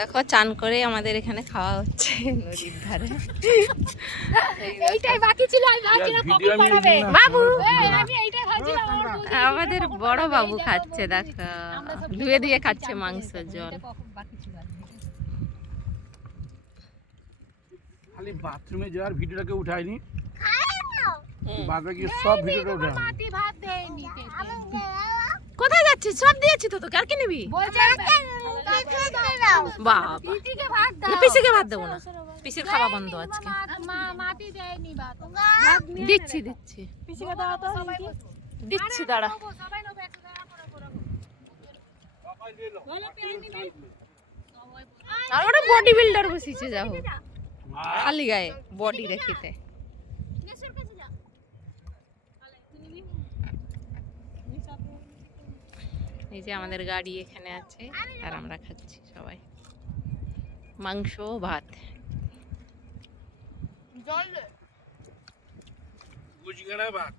দেখো চান করে আমাদের এখানে খাওয়া হচ্ছে নদীর ধারে। এইটাই বাকি ছিল, আমি ভাবছিলাম কখন বানাবে বাবু, আমি এইটাই ভাবছিলাম আমার বৌদি আমাদের বড় বাবু খাচ্ছে, দেখো ধুয়ে দিয়ে খাচ্ছে মাংস জল। কখন বাকি ছিল খালি বাথরুমে যাওয়ার ভিডিওটাকে উঠায়নি, বাদ বাকি সব ভিডিওটা উঠায়। মাটি ভাত দেয়নি কোথায় যাচ্ছিস? সব দিয়েছি তো তোকে, আর কি নিবি? বলছে বাবা, পিটিকে ভাত দাও। পিসিকে ভাত দেবো না, পিসির খাওয়া বন্ধ আজকে। মাটি দেয়নি ভাত দিচ্ছি দিচ্ছি পিটিকে দাও তো সবাই দিচ্ছি, দাঁড়া। সবাই নেবে একটু দাঁড়া করো বলো পেয়ে নিবি আর ওটা বডি বিল্ডার বসিয়েছে, যাও খালি গায়ে বডি দেখিতে। নেসের কাছে যা এই যে আমাদের গাড়ি এখানে আছে আর আমরা খাচ্ছি সবাই মাংস ভাত। জল দে গুজগাড়া ভাত।